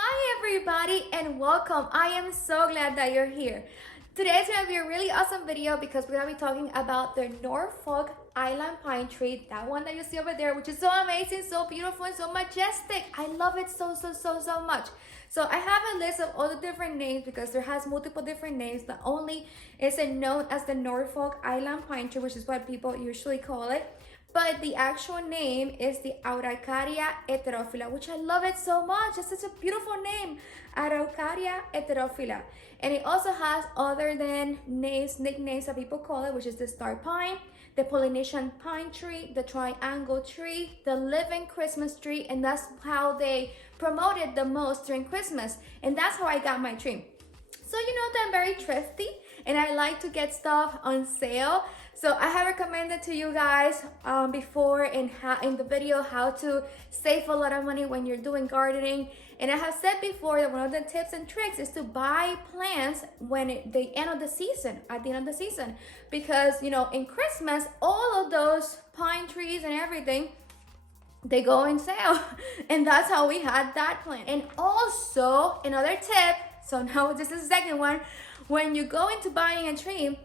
Hi everybody and welcome. I am so glad that you're here. Today's gonna be a really awesome video because we're gonna be talking about the Norfolk Island Pine tree, that one that you see over there, which is so amazing, so beautiful, and so majestic. I love it so much. So I have a list of all the different names because there has multiple different names. Not only is it known as the Norfolk Island Pine tree, which is what people usually call it, but the actual name is the Araucaria heterophylla, which I love it so much. It's such a beautiful name, Araucaria heterophylla. And it also has other than nicknames that people call it, which is the star pine, the Polynesian pine tree, the triangle tree, the living Christmas tree, and that's how they promote it the most during Christmas. And that's how I got my tree. So you know that I'm very thrifty and I like to get stuff on sale. So I have recommended to you guys before in the video how to save a lot of money when you're doing gardening. And I have said before that one of the tips and tricks is to buy plants when the end of the season, at the end of the season. Because, you know, in Christmas, all of those pine trees and everything, they go on sale. And that's how we had that plant. And also, another tip, so now this is the second one, when you go into buying a tree,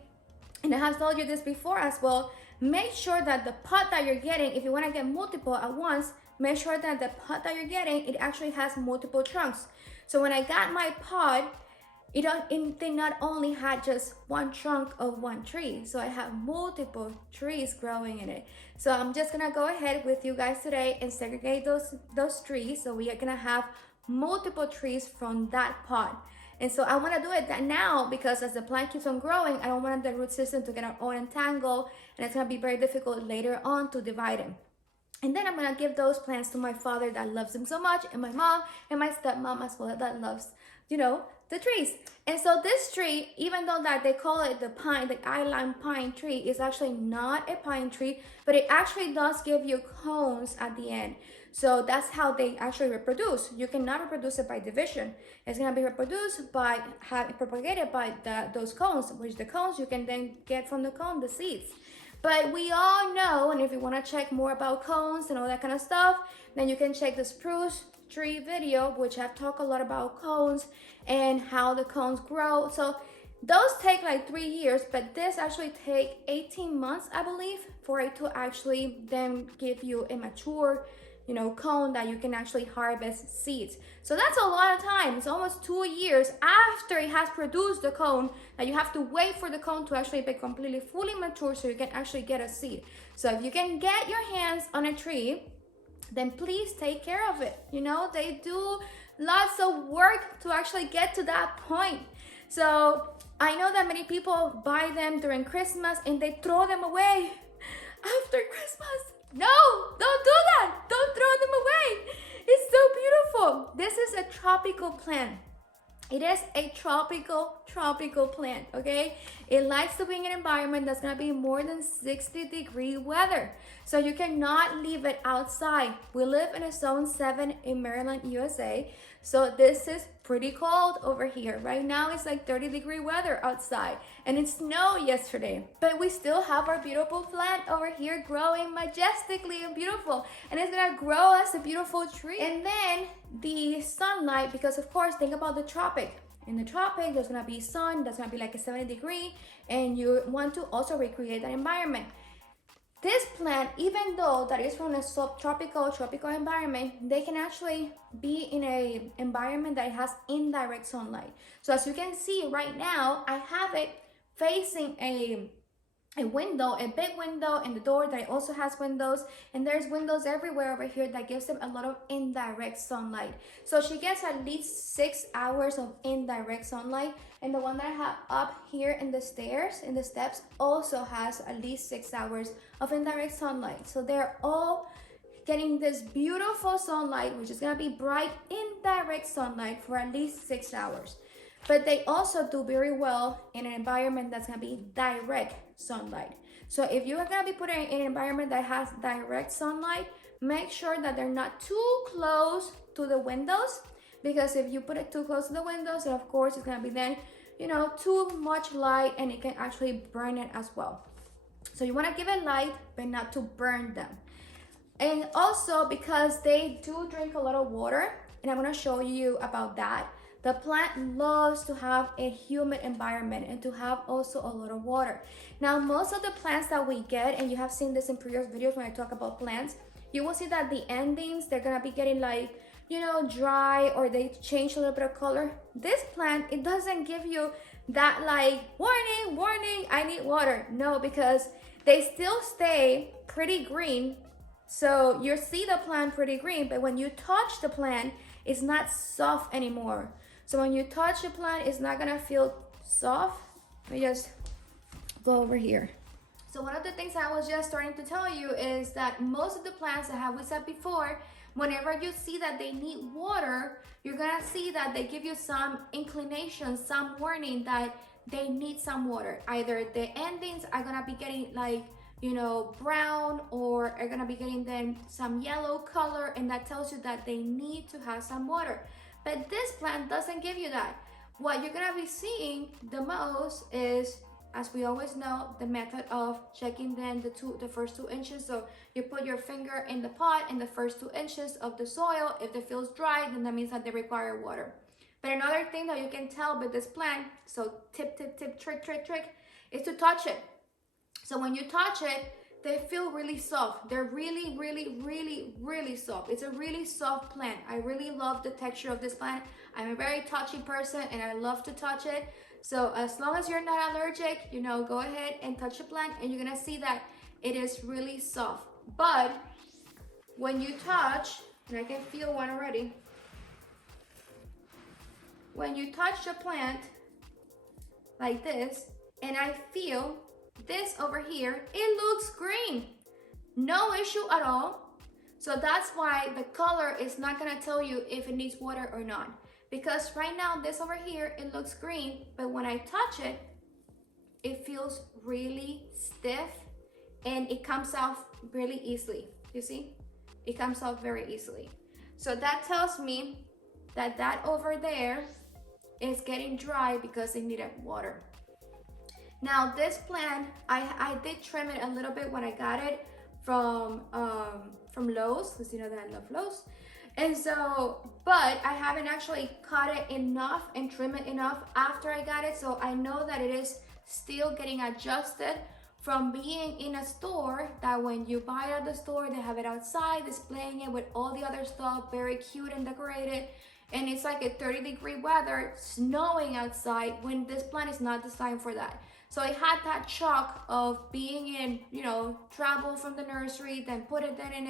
and I have told you this before as well, make sure that the pot that you're getting, if you want to get multiple at once, make sure that the pot that you're getting, it actually has multiple trunks. So when I got my pot, they not only had just one trunk of one tree, so I have multiple trees growing in it. So I'm just gonna go ahead with you guys today and segregate those trees, so we are gonna have multiple trees from that pot. And so I want to do it now because as the plant keeps on growing, I don't want the root system to get all entangled, and it's going to be very difficult later on to divide them. And then I'm going to give those plants to my father that loves them so much, and my mom and my stepmom as well that loves, you know, the trees. And so this tree, even though that they call it the pine, the island pine tree, is actually not a pine tree, but it actually does give you cones at the end. So that's how they actually reproduce. You cannot reproduce it by division. It's gonna be reproduced by propagated by those cones, which the cones you can then get from the cone the seeds. But we all know, and if you want to check more about cones and all that kind of stuff, then you can check the spruce tree video, which I've talked a lot about cones and how the cones grow. So those take like 3 years, but this actually take 18 months, I believe, for it to actually then give you a mature, you know, cone that you can actually harvest seeds. So that's a lot of time. It's almost 2 years after it has produced the cone that you have to wait for the cone to actually be completely fully mature so you can actually get a seed. So if you can get your hands on a tree, then please take care of it. You know, they do lots of work to actually get to that point. So I know that many people buy them during Christmas and they throw them away after Christmas. No, don't do that. Don't throw them away. It's so beautiful. This is a tropical plant. It is a tropical plant, okay? It likes to be in an environment that's gonna be more than 60-degree weather. So you cannot leave it outside. We live in a zone 7 in Maryland, USA. So this is pretty cold over here. Right now it's like 30-degree weather outside and it snowed yesterday. But we still have our beautiful plant over here growing majestically and beautiful. And it's gonna grow as a beautiful tree. And then the sunlight, because of course, think about the tropic. In the tropic, there's gonna be sun, that's gonna be like a 70-degree, and you want to also recreate that environment. This plant, even though that is from a subtropical, tropical environment, they can actually be in a environment that has indirect sunlight. So as you can see right now, I have it facing a window, a big window, and the door that also has windows, and there's windows everywhere over here that gives them a lot of indirect sunlight. So she gets at least 6 hours of indirect sunlight, and the one that I have up here in the steps also has at least 6 hours of indirect sunlight. So they're all getting this beautiful sunlight, which is gonna be bright indirect sunlight for at least 6 hours. But they also do very well in an environment that's gonna be direct sunlight. So if you are gonna be putting in an environment that has direct sunlight, make sure that they're not too close to the windows, because if you put it too close to the windows, then of course it's gonna be then, you know, too much light and it can actually burn it as well. So you wanna give it light, but not to burn them. And also because they do drink a lot of water, and I'm gonna show you about that. The plant loves to have a humid environment and to have also a lot of water. Now, most of the plants that we get, and you have seen this in previous videos when I talk about plants, you will see that the endings, they're gonna be getting like, you know, dry, or they change a little bit of color. This plant, it doesn't give you that like, warning, warning, I need water. No, because they still stay pretty green. So you see the plant pretty green, but when you touch the plant, it's not soft anymore. So when you touch the plant, it's not gonna feel soft. Let me just go over here. So one of the things I was just starting to tell you is that most of the plants, that have we said before, whenever you see that they need water, you're gonna see that they give you some inclination, some warning that they need some water. Either the endings are gonna be getting like, you know, brown, or are gonna be getting then some yellow color, and that tells you that they need to have some water. But this plant doesn't give you that. What you're gonna be seeing the most is, as we always know, the method of checking then the first 2 inches. So you put your finger in the pot in the first 2 inches of the soil. If it feels dry, then that means that they require water. But another thing that you can tell with this plant, so tip, trick, is to touch it. So when you touch it, they feel really soft. They're really, really, really, really soft. It's a really soft plant. I really love the texture of this plant. I'm a very touchy person and I love to touch it. So as long as you're not allergic, you know, go ahead and touch the plant and you're gonna see that it is really soft. But when you touch, and I can feel one already. When you touch the plant like this, and I feel this over here, it looks green. No issue at all. So that's why the color is not gonna tell you if it needs water or not. Because right now, this over here, it looks green, but when I touch it, it feels really stiff and it comes out really easily. You see? It comes out very easily. So that tells me that that over there is getting dry because it needed water. Now this plant, I did trim it a little bit when I got it from Lowe's, because you know that I love Lowe's. And so, but I haven't actually cut it enough and trim it enough after I got it. So I know that it is still getting adjusted from being in a store, that when you buy it at the store, they have it outside displaying it with all the other stuff, very cute and decorated. And it's like a 30-degree weather, snowing outside, when this plant is not designed for that. So I had that shock of being in, you know, travel from the nursery, then put it then in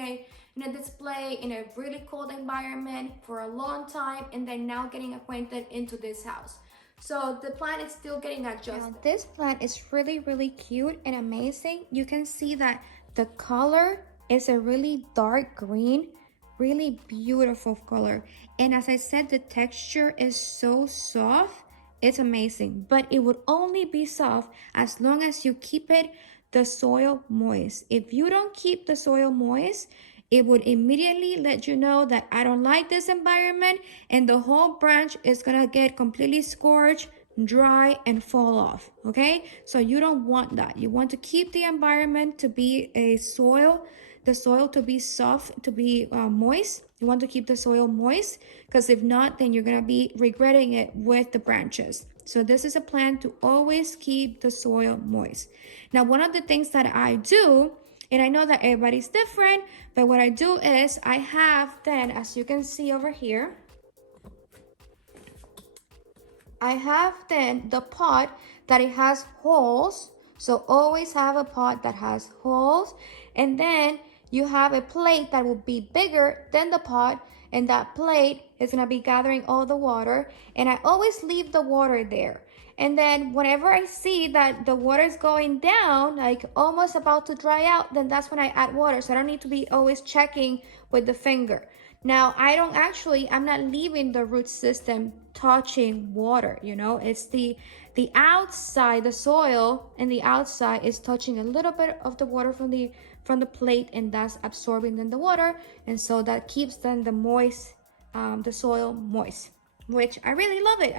a display in a really cold environment for a long time, and then now getting acquainted into this house. So the plant is still getting adjusted. Now, this plant is really, really cute and amazing. You can see that the color is a really dark green, really beautiful color. And as I said, the texture is so soft. It's amazing, but it would only be soft as long as you keep the soil moist. If you don't keep the soil moist, it would immediately let you know that I don't like this environment, and the whole branch is gonna get completely scorched, dry, and fall off, okay? So you don't want that. You want to keep the environment to be the soil to be soft, to be moist. You want to keep the soil moist, because if not, then you're gonna be regretting it with the branches. So this is a plan to always keep the soil moist. Now, one of the things that I do, and I know that everybody's different, but what I do is I have then, as you can see over here, I have then the pot that it has holes. So always have a pot that has holes, and then you have a plate that will be bigger than the pot, and that plate is gonna be gathering all the water, and I always leave the water there. And then whenever I see that the water is going down, like almost about to dry out, then that's when I add water. So I don't need to be always checking with the finger. Now, I'm not leaving the root system touching water, you know, it's the outside, the soil and the outside is touching a little bit of the water from the plate, and that's absorbing then the water. And so that keeps then the soil moist, which I really love it.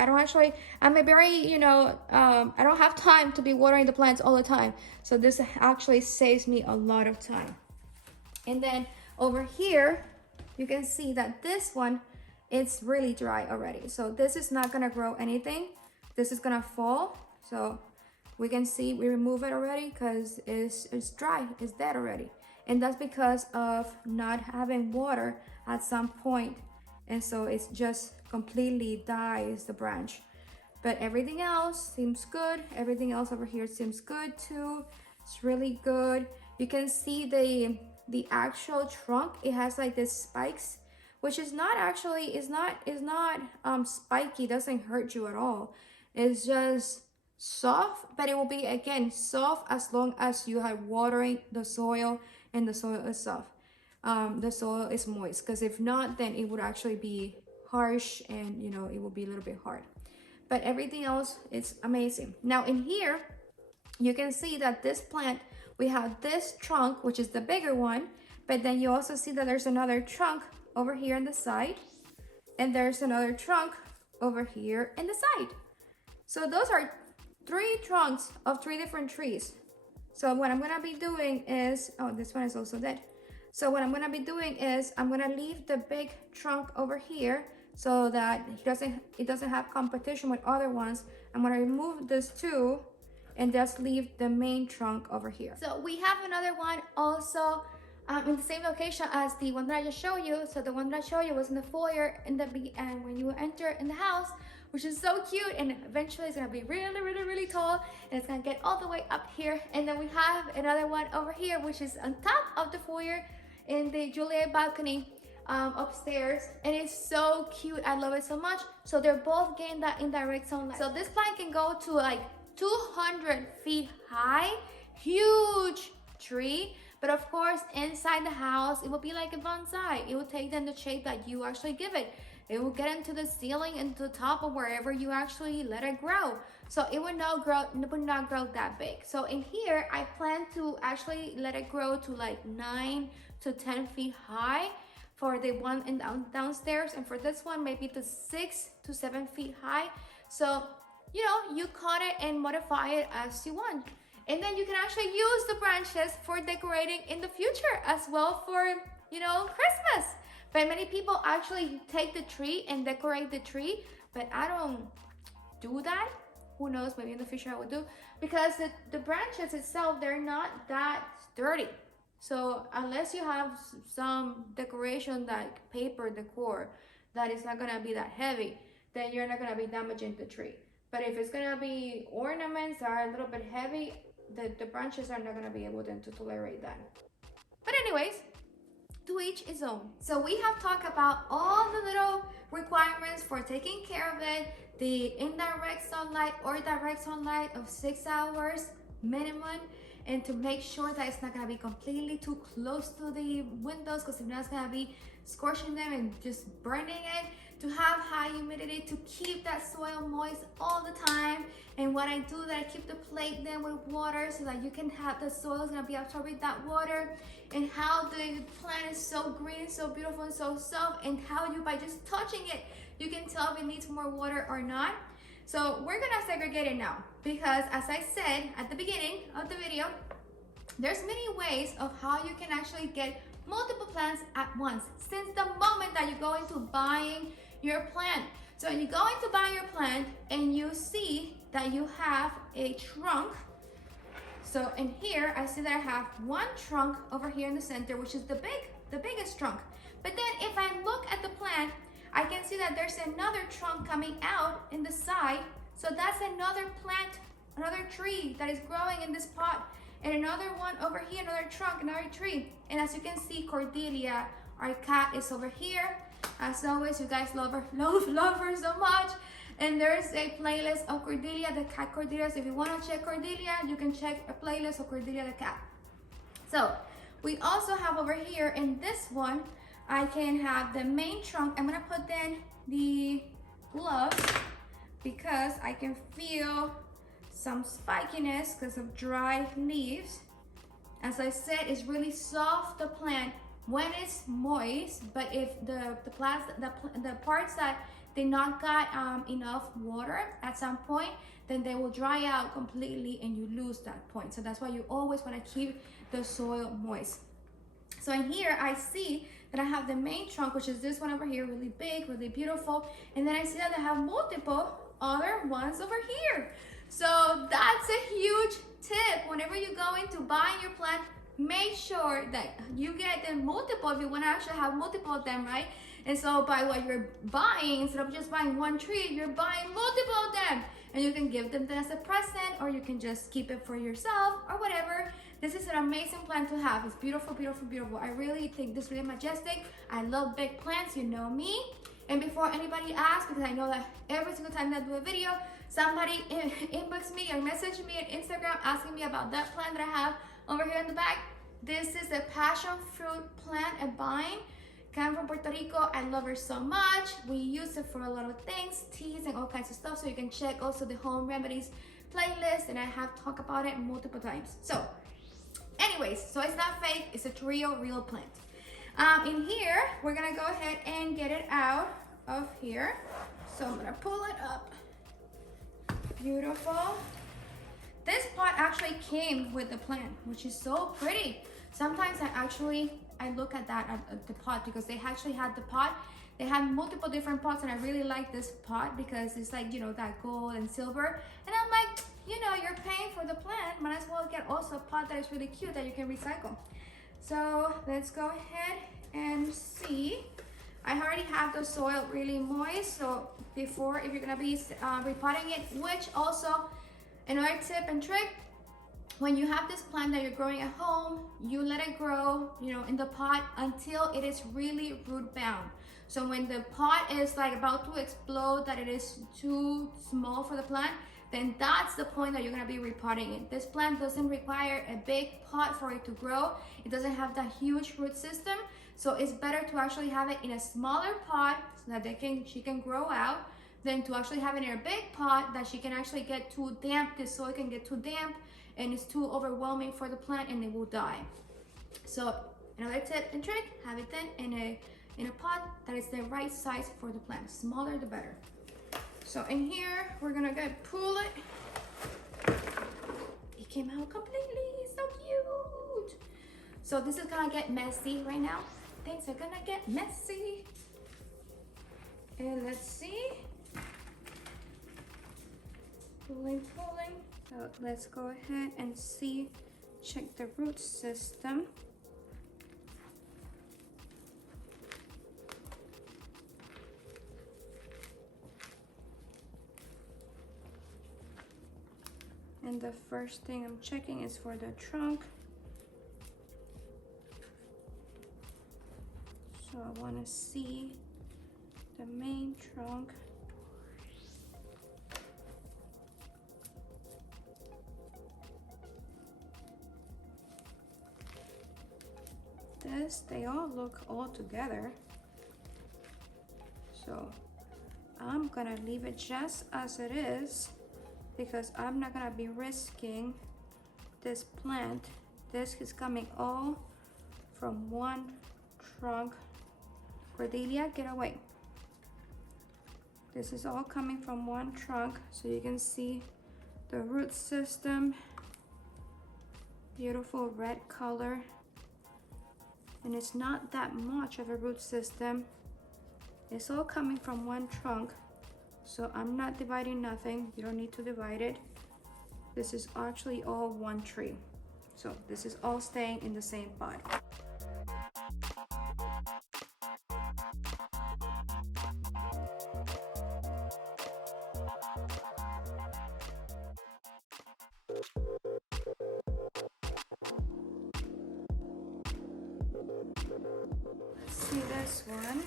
I'm a very, I don't have time to be watering the plants all the time. So this actually saves me a lot of time. And then over here, you can see that this one it's really dry already. So this is not gonna grow anything. This is gonna fall. So we can see we remove it already because it's dry, it's dead already. And that's because of not having water at some point. And so it's just completely dies the branch. But everything else seems good. Everything else over here seems good too. It's really good. You can see the actual trunk. It has like this spikes, which is not actually, is not spiky, doesn't hurt you at all. It's just soft, but it will be again soft as long as you are watering the soil and the soil is soft. The soil is moist, because if not, then it would actually be harsh and you know it will be a little bit hard. But everything else is amazing. Now in here you can see that this plant, we have this trunk, which is the bigger one, but then you also see that there's another trunk over here on the side, and there's another trunk over here in the side. So those are 3 trunks of 3 different trees. So what I'm gonna be doing is, oh, this one is also dead. So what I'm gonna be doing is I'm gonna leave the big trunk over here so that it doesn't have competition with other ones. I'm gonna remove this 2 and just leave the main trunk over here. So we have another one also in the same location as the one that I just showed you. So the one that I showed you was in the foyer and when you enter in the house, which is so cute, and eventually it's gonna be really, really, really tall, and it's gonna get all the way up here. And then we have another one over here, which is on top of the foyer in the Juliet balcony upstairs, and it's so cute. I love it so much. So they're both getting that indirect sunlight. So this plant can go to like 200 feet high, huge tree. But of course, inside the house, it will be like a bonsai. It will take then the shape that you actually give it. It will get into the ceiling and to the top of wherever you actually let it grow. So it would not grow that big. So in here, I plan to actually let it grow to like 9 to 10 feet high for the one in downstairs, and for this one maybe to 6 to 7 feet high. So you know, you cut it and modify it as you want. And then you can actually use the branches for decorating in the future as well for, you know, Christmas. But many people actually take the tree and decorate the tree, but I don't do that. Who knows, maybe in the future I would do, because the branches itself, they're not that sturdy. So unless you have some decoration like paper decor that is not gonna be that heavy, then you're not gonna be damaging the tree. But if it's gonna be ornaments that are a little bit heavy, the branches are not gonna be able then to tolerate that. But anyways, to each his own. So we have talked about all the little requirements for taking care of it, the indirect sunlight or direct sunlight of 6 hours minimum, and to make sure that it's not gonna be completely too close to the windows, because if not, it's gonna be scorching them and just burning it. To have high humidity, to keep that soil moist all the time. And what I do, that I keep the plate then with water so that you can have the soil is gonna be absorbing that water. And how the plant is so green, so beautiful, and so soft, and how you, by just touching it, you can tell if it needs more water or not. So we're gonna segregate it now, because as I said at the beginning of the video, there's many ways of how you can actually get multiple plants at once since the moment that you go into buying your plant. So when you go into buy your plant and you see that you have a trunk. So in here, I see that I have one trunk over here in the center, which is the biggest trunk. But then if I look at the plant, I can see that there's another trunk coming out in the side. So that's another plant, another tree that is growing in this pot. And another one over here, another trunk, another tree. And as you can see, Cordelia, our cat, is over here. As always, you guys love her so much. And there's a playlist of Cordelia, the cat Cordelia. So if you want to check Cordelia, you can check a playlist of Cordelia the cat. So we also have over here in this one, I can have the main trunk. I'm gonna put then the gloves because I can feel some spikiness because of dry leaves. As I said, it's really soft, the plant, when it's moist, but if the parts that did not got enough water at some point, then they will dry out completely and you lose that point. So that's why you always want to keep the soil moist. So in here, I see Then I have the main trunk, which is this one over here, really big, really beautiful. And then I see that I have multiple other ones over here. So that's a huge tip. Whenever you go into buying your plant, make sure that you get them multiple if you want to actually have multiple of them, right? And so by what you're buying, instead of just buying one tree, you're buying multiple of them. And you can give them as a present, or you can just keep it for yourself or whatever. This is an amazing plant to have. It's beautiful, beautiful, beautiful. I really think this is really majestic. I love big plants, you know me. And before anybody asks, because I know that every single time that I do a video, somebody inbox me or message me on Instagram asking me about that plant that I have over here in the back. This is a passion fruit plant, a vine. Come from Puerto Rico. I love her so much. We use it for a lot of things, teas and all kinds of stuff. So you can check also the home remedies playlist, and I have talked about it multiple times. So anyways, so it's not fake, it's a real plant. In here, we're gonna go ahead and get it out of here. So I'm gonna pull it up. Beautiful. This pot actually came with the plant, which is so pretty. Sometimes I look at that at the pot, because they actually had the pot. They had multiple different pots, and I really like this pot because it's like, you know, that gold and silver. And I'm like, you know, you're paying for the plant, might as well get also a pot that is really cute that you can recycle. So let's go ahead and see. I already have the soil really moist, so before, if you're gonna be repotting it, which also another tip and trick, when you have this plant that you're growing at home, you let it grow, you know, in the pot until it is really root bound. So when the pot is like about to explode, that it is too small for the plant, then that's the point that you're gonna be repotting it. This plant doesn't require a big pot for it to grow. It doesn't have that huge root system. So it's better to actually have it in a smaller pot so that she can grow out, than to actually have it in a big pot that she can actually get too damp. The soil can get too damp and it's too overwhelming for the plant and it will die. So another tip and trick, have it then in a pot that is the right size for the plant. Smaller the better. So in here, we're gonna go pull it. It came out completely, so cute. So this is gonna get messy right now. Things are gonna get messy. And let's see. Pulling. So let's go ahead and see, check the root system. And the first thing I'm checking is for the trunk. So I want to see the main trunk. They all look all together. So I'm gonna leave it just as it is, because I'm not gonna be risking this plant. This is coming all from one trunk. Cordelia, get away. This is all coming from one trunk, so you can see the root system. Beautiful red color. And it's not that much of a root system. It's all coming from one trunk. So I'm not dividing nothing. You don't need to divide it. This is actually all one tree. So this is all staying in the same pot. Let's see this one.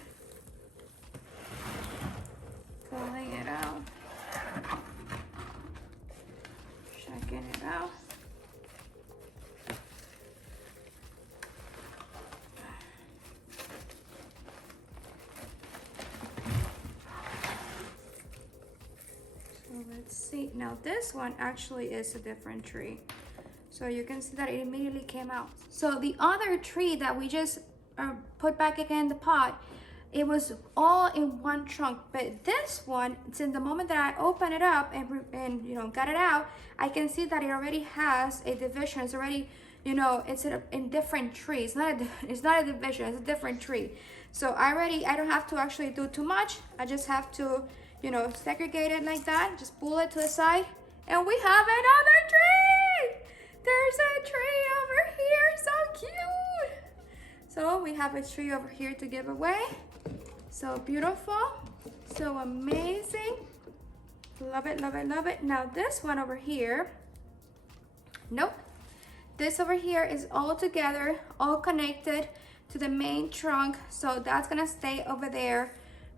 Pulling it out. Checking it out. So let's see. Now this one actually is a different tree. So you can see that it immediately came out. So the other tree that we just put back again in the pot, it was all in one trunk. But this one, since the moment that I open it up and you know, got it out, I can see that it already has a division. It's already, you know, instead of in different trees. It's not a division, it's a different tree. So I don't have to actually do too much. I just have to, you know, segregate it like that. Just pull it to the side, and we have another tree. There's a tree over here, so cute. So we have a tree over here to give away. So beautiful, so amazing. Love it, love it, love it. Now this one over here, nope. This over here is all together, all connected to the main trunk. So that's gonna stay over there,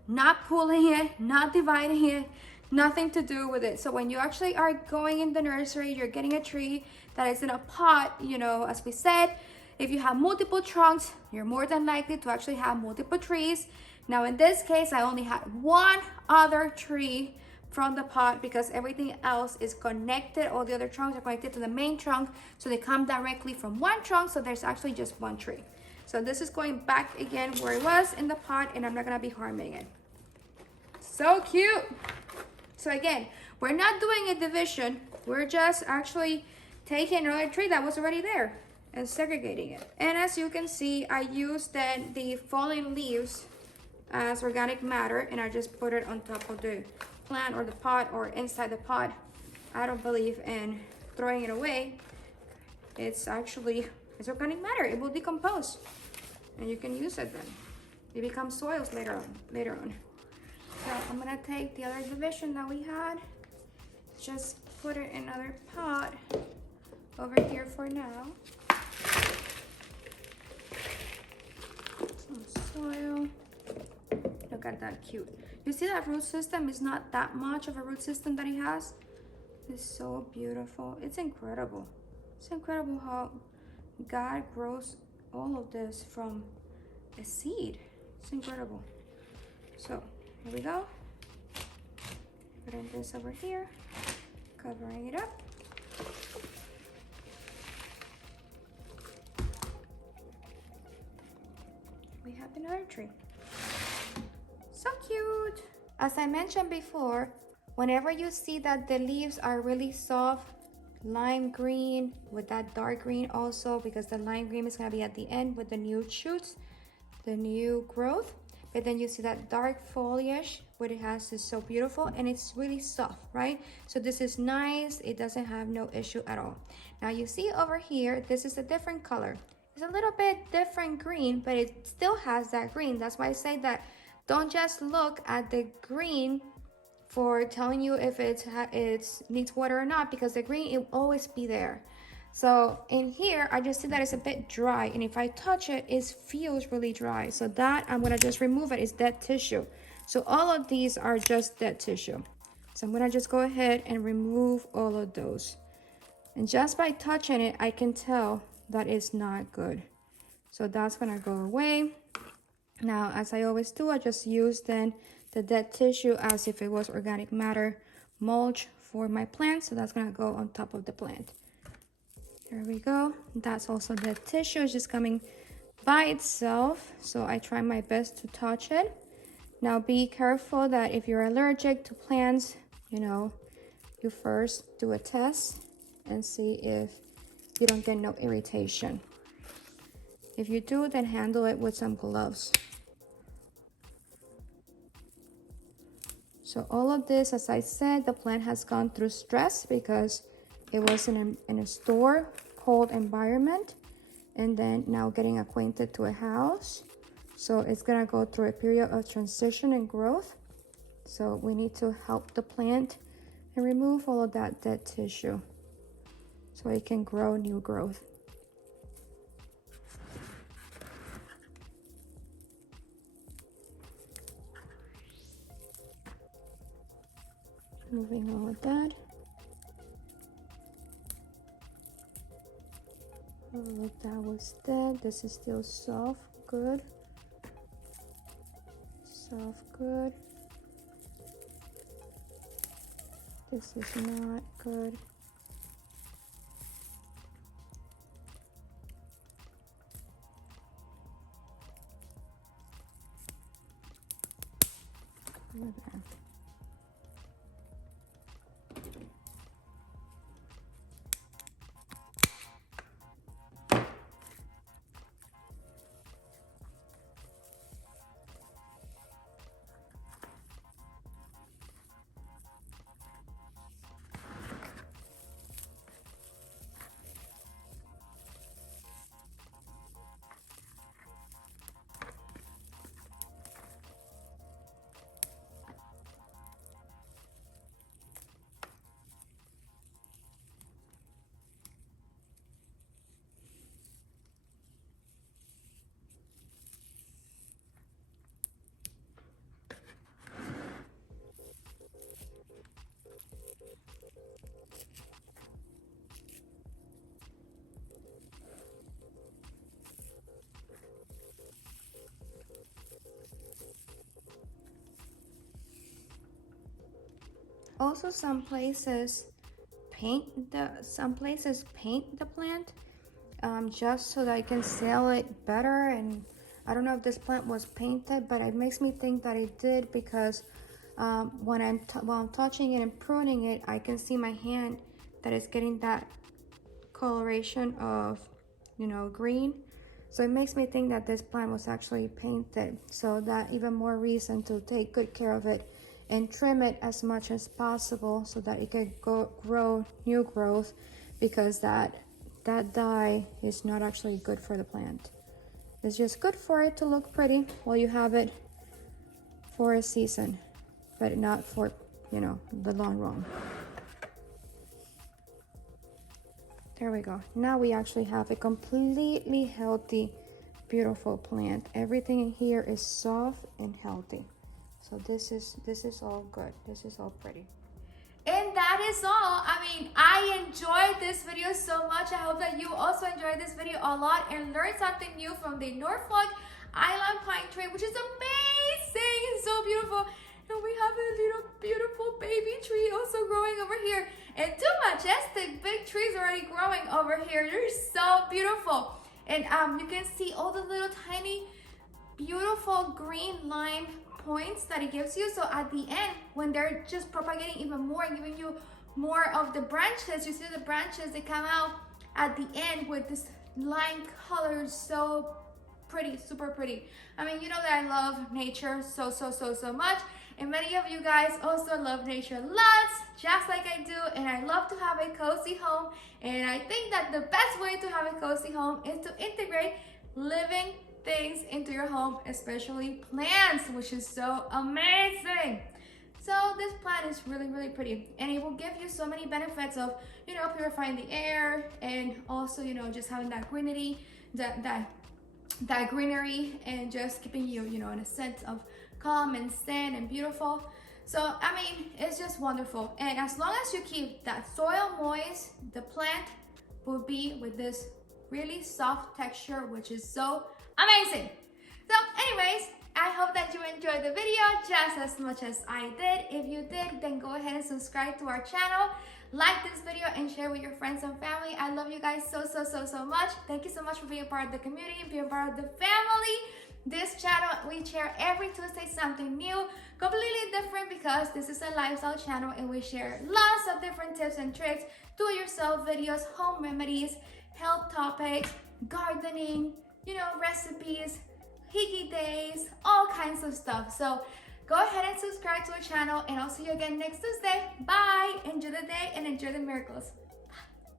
not pulling it, not dividing it, nothing to do with it. So when you actually are going in the nursery, you're getting a tree that is in a pot, you know, as we said, if you have multiple trunks, you're more than likely to actually have multiple trees. Now in this case, I only had one other tree from the pot because everything else is connected. All the other trunks are connected to the main trunk, so they come directly from one trunk, so there's actually just one tree. So this is going back again where it was in the pot, and I'm not gonna be harming it. So cute. So again, we're not doing a division, we're just actually taking another tree that was already there and segregating it. And as you can see, I used then the fallen leaves as organic matter, and I just put it on top of the plant or the pot or inside the pot. I don't believe in throwing it away. It's organic matter. It will decompose and you can use it then. It becomes soils later on. So I'm gonna take the other division that we had, just put it in another pot over here for now. Some soil. Look at that, cute. You see that root system is not that much of a root system that he has. It's so beautiful. It's incredible. It's incredible how God grows all of this from a seed. It's incredible. So here we go. Putting this over here, covering it up. We have another tree. So cute. As I mentioned before, whenever you see that the leaves are really soft, lime green with that dark green also, because the lime green is going to be at the end with the new shoots, the new growth, but then you see that dark foliage, what it has is so beautiful, and it's really soft, right? So this is nice. It doesn't have no issue at all. Now you see over here, this is a different color. It's a little bit different green, but it still has that green. That's why I say that don't just look at the green for telling you if it needs water or not, because the green, it will always be there. So in here, I just see that it's a bit dry, and if I touch it, it feels really dry. So that I'm gonna just remove it. It's dead tissue. So all of these are just dead tissue. So I'm gonna just go ahead and remove all of those. And just by touching it, I can tell that it's not good. So that's gonna go away. Now, as I always do, I just use then the dead tissue as if it was organic matter mulch for my plant. So that's gonna go on top of the plant. There we go. That's also dead tissue. It's just coming by itself. So I try my best to touch it. Now be careful that if you're allergic to plants, you know, you first do a test and see if you don't get no irritation. If you do, then handle it with some gloves. So all of this, as I said, the plant has gone through stress because it was in a store, cold environment, and then now getting acquainted to a house. So it's gonna go through a period of transition and growth. So we need to help the plant and remove all of that dead tissue so it can grow new growth. Moving all of that. All of that was dead. This is still soft, good. Soft, good. This is not good. Look at that. Also, some places paint the plant just so that I can sell it better. And I don't know if this plant was painted, but it makes me think that it did, because when I'm touching it and pruning it, I can see my hand that is getting that coloration of, you know, green. So it makes me think that this plant was actually painted. So that even more reason to take good care of it and trim it as much as possible so that it can grow new growth, because that dye is not actually good for the plant. It's just good for it to look pretty while you have it for a season, but not for, you know, the long run. There we go. Now we actually have a completely healthy, beautiful plant. Everything in here is soft and healthy. So this is all good. This is all pretty. And that is all. I mean, I enjoyed this video so much. I hope that you also enjoyed this video a lot and learned something new from the Norfolk Island Pine tree, which is amazing. It's so beautiful. And we have a little beautiful baby tree also growing over here. And two majestic big trees already growing over here. They're so beautiful. And you can see all the little tiny, beautiful green lime points that it gives you. So at the end, when they're just propagating even more and giving you more of the branches, you see the branches, they come out at the end with this lime color. So pretty, super pretty. I mean, you know that I love nature so much, and many of you guys also love nature lots, just like I do. And I love to have a cozy home, and I think that the best way to have a cozy home is to integrate living things into your home, especially plants, which is so amazing. So this plant is really pretty, and it will give you so many benefits of, you know, purifying the air, and also, you know, just having that greenery, that greenery, and just keeping you, you know, in a sense of calm and zen and beautiful. So I mean, it's just wonderful. And as long as you keep that soil moist, the plant will be with this really soft texture, which is so amazing. So anyways, I hope that you enjoyed the video just as much as I did. If you did, then go ahead and subscribe to our channel, like this video, and share with your friends and family. I love you guys so much. Thank you so much for being a part of the community, being a part of the family. This channel, we share every Tuesday something new, completely different, because this is a lifestyle channel, and we share lots of different tips and tricks, do-it-yourself videos, home remedies, health topics, gardening, you know, recipes, hickey days, all kinds of stuff. So go ahead and subscribe to our channel, and I'll see you again next Tuesday. Bye. Enjoy the day and enjoy the miracles.